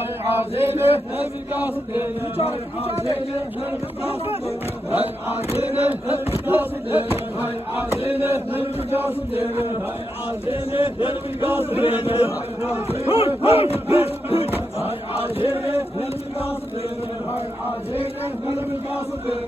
عزيله بالقاصدين هاي عزيله بالقاصدين هاي عزيله بالقاصدين هاي عزيله بالقاصدين هاي عزيله بالقاصدين هاي عزيله بالقاصدين هاي عزيله بالقاصدين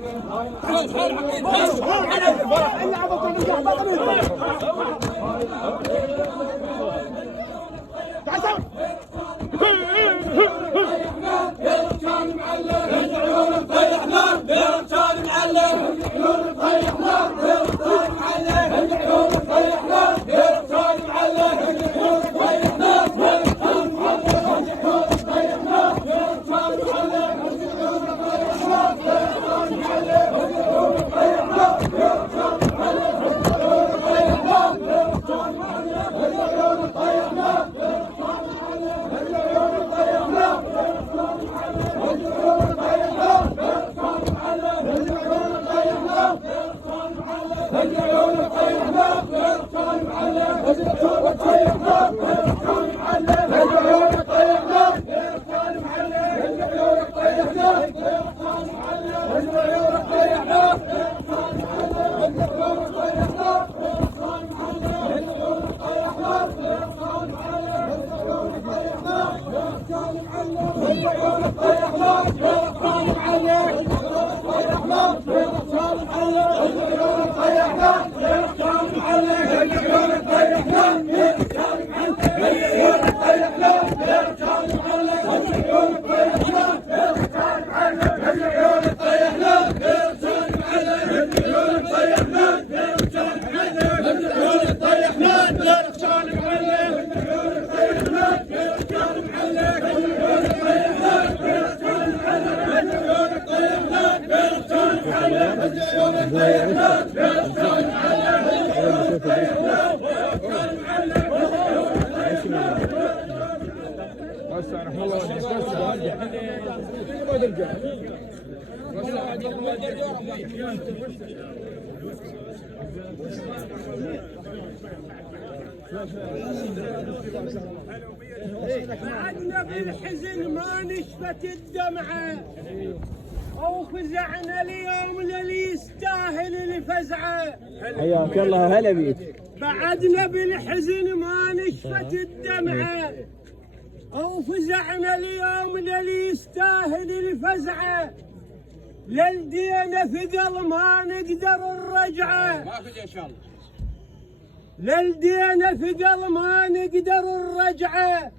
بعدنا بالحزن ما نشفت الدمعة أو فزعنا اليوم للي يستاهل الفزعة. حياك الله هلا بيك. بعدنا بالحزن ما نشفت الدمعة أو فزعنا اليوم للي يستاهل الفزعة. للدينا ثقل ما نقدر الرجعة. ما في ان شاء الله. للدينا ثقل ما نقدر الرجعة.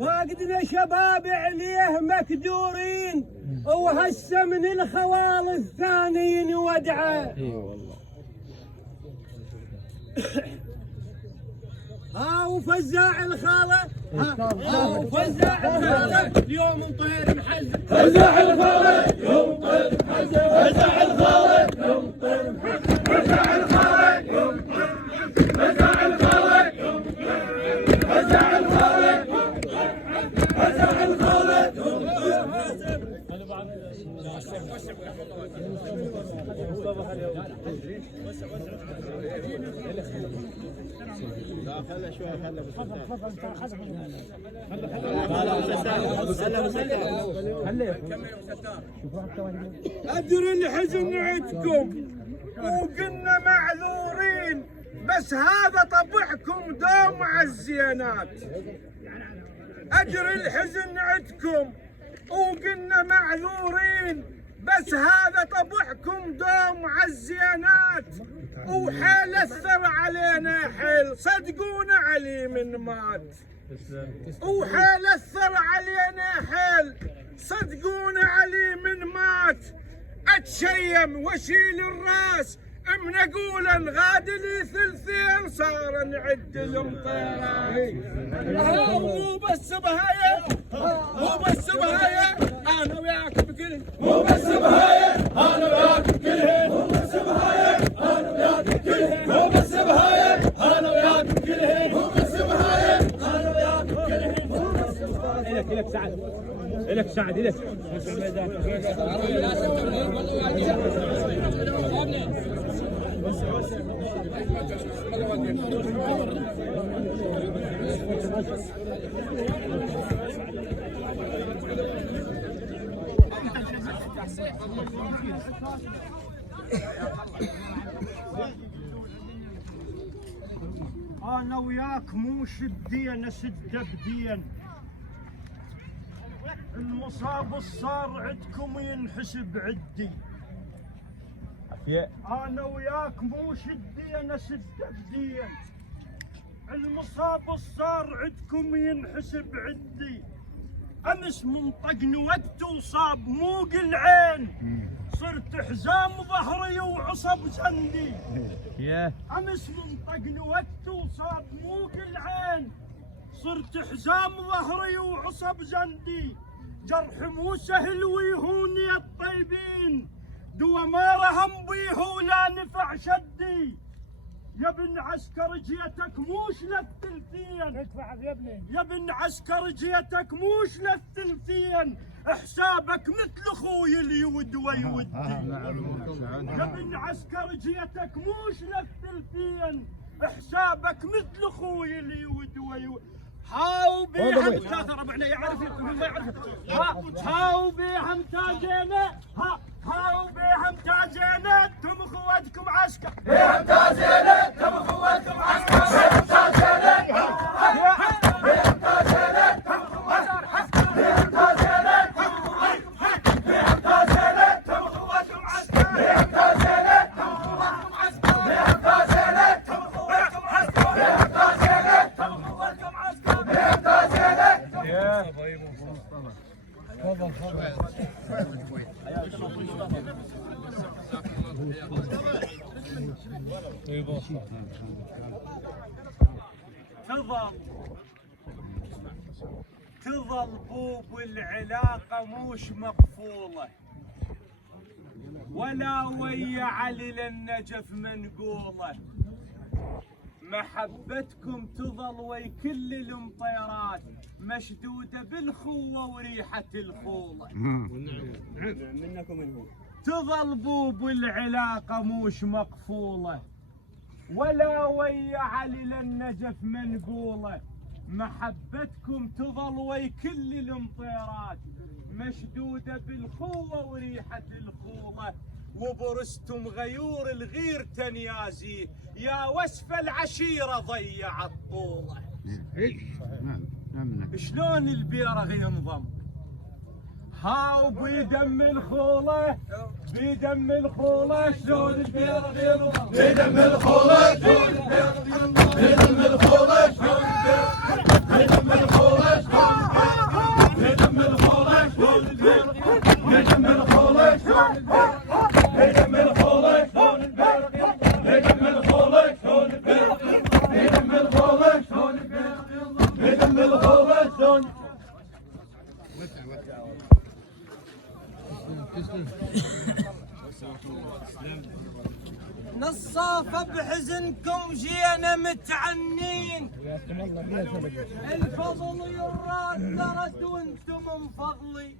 فاقدنا شباب عليه مكدورين وهسه من الخوال الثانيين ودعه. وفزاع الخالة وفزاع الخالة اليوم مطير محزن. فزاع الخالة يوم طير محزن. فزاع الخالة يوم طير محزن. فزاع الخالة يوم طير محزن. فزاع الخالة يوم طير محزن. فزاع الخالة يوم طير محزن. فزاع الخالة يوم طير محزن. أدري الحزن عندكم وقلنا معذورين بس هذا طبعكم دوم على الزينات. أدري الحزن عندكم وقلنا معذورين بس هذا طبعكم دوم على الزينات. وحال اثر علينا حيل صدقونا علي من مات. وحال اثر علينا حيل صدقونا علي من مات. اتشيم واشيل الراس من اقول انغادلي ثلثين صار نعد المطيرات. مو بس بهايه مو بس بهايه انا وياك بكل. مو بس بهاية انا وياك بكلهن. مو بس بهاية انا وياك بكلهن. مو بس بهاية انا وياك بكلهن. مو بس بهاية انا وياك بكلهن. إلك سعد إلك سعد إلك. انا وياك مو شدين اسد بدين، المصاب الصار عندكم ينحسب عدي. انا وياك مو شدين اسد بدين، المصاب الصار عندكم ينحسب عدي. امس من طقن وقت وصاب موق العين، صرت حزام ظهري وعصب زندي. امس من طقن وقت وصاب موق العين، صرت حزام ظهري وعصب زندي. جرح مو سهل ويهون يا الطيبين، دوا ما رهم بيه ولا نفع شدي. يا ابن عسكر جيتك موش للثلثين، ادفع يا ابني. يا ابن عسكر جيتك موش للثلثين، حسابك مثل اخوي اللي يود ويودي. يا ابن عسكر جيتك موش للثلثين، حسابك مثل اخوي اللي يود ويودي. هاو بيهم ثلاثة ربعنا يعرف يقول ما يعرف. هاو بيهم تاجينا، هاو بيهم تاجينا، انتم اخواتكم عسكر. بيهم تاجينا انتم اخواتكم عسكر. بيهم تاجينا، بيهم تاجينا انتم اخواتكم عسكر. بيهم تاجينا انتم اخواتكم عسكر. بيهم تاجينا انتم اخواتكم عسكر. بيهم تاجينا انتم اخواتكم عسكر. بيهم تاجينا انتم اخواتكم عسكر. بيهم تاجينا انتم اخواتكم عسكر. بيهم تظل بوب العلاقة موش مقفولة، ولا ويا علي للنجف منقولة. محبتكم تظل وي كل المطيرات، مشدودة بالخوة وريحة الخولة. تظل بوب العلاقة موش مقفولة، ولا ويا علي للنجف منقولة. محبتكم تظل وي كل المطيرات، مشدودة بالخوة وريحة الخولة. وبرستم غيور الغير تنيازيه، يا وسف العشيرة ضيع الطولة. شلون البيرغ ينضم؟ هاو بيدم الخولة، بيدم الخولة، شلون البيرغ ينضم؟ بيدم الخولة، شلون البيرغ ينضم؟ بيدم الخولة، شلون البيرغ؟ بيدم الخولة، شلون البيرغ؟ بيدم الخولة، شلون البيرغ؟ بيدم الخولة، شلون البيرغ؟ بيدم الخولة، شلون البيرغ؟ بيدم الخولة، شلون البيرغ؟ بيدم الخولة، شلون البيرغ؟ بيدم الخولة، شلون؟ نصافة بحزنكم جينا متعنين، الفضل يراد لرد وانتم من فضلي.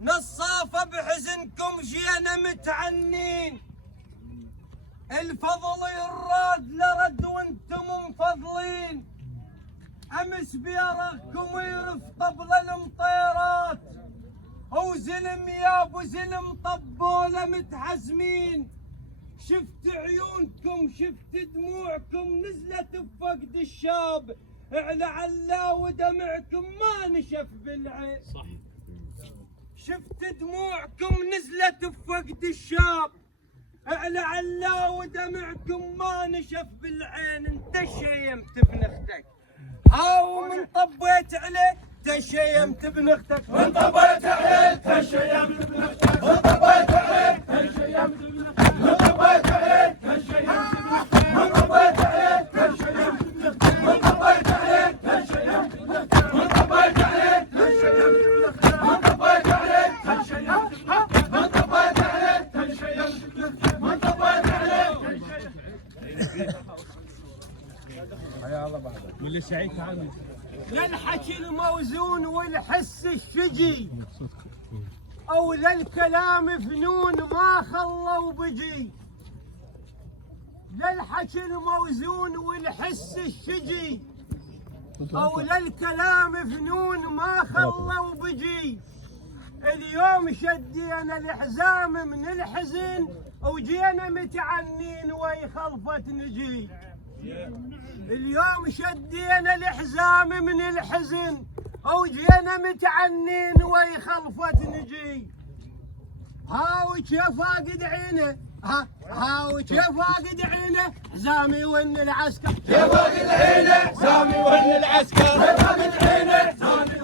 نصافة بحزنكم جينا متعنين، الفضل يراد لرد وانتم منفضلين. امس بيرغكم يرف قبل المطيرات، وزلم يا ابو زلم طبوله متحزمين. شفت عيونكم شفت دموعكم نزلت بفقد الشاب، على علا ودمعكم ما نشف بالعين. صح. شفت دموعكم نزلت بفقد الشاب، على علا ودمعكم ما نشف بالعين. انت شيمت ابن اختك، هاو من طبيت عليه تشيمت ابن اختك. من طبيت عليه تشيمت ابن اختك. من طبيت عليه تشيمت ابن اختك. من طبيت عليه تشيمت ابن اختك. من طبيت عليه تشيمت ابن اختك. من طبيت عليه تشيمت ابن اختك. من طبيت عليه تشيمت ابن اختك. من طبيت عليه تشيمت ابن اختك. من طبيت عليه تشيمت ابن اختك. من طبيت عليه حيا الله بعدك. واللي سعيد تعال للحكي الموزون والحس الشجي، او للكلام فنون ما خلوا بجي. للحكي الموزون والحس الشجي، أو للكلام فنون ما خلى وبجي. اليوم شدينا الحزام من الحزن وجينا متعنين ويخلفت نجي. اليوم شدينا الحزام من الحزن وجينا متعنين ويخلفت نجي. هاو كيف فاقد عينه، هاو كيف فاقد عينه حزامي ون العسكر، كيف فاقد عينه حزامي ون العسكر، كيف فاقد عينه حزامي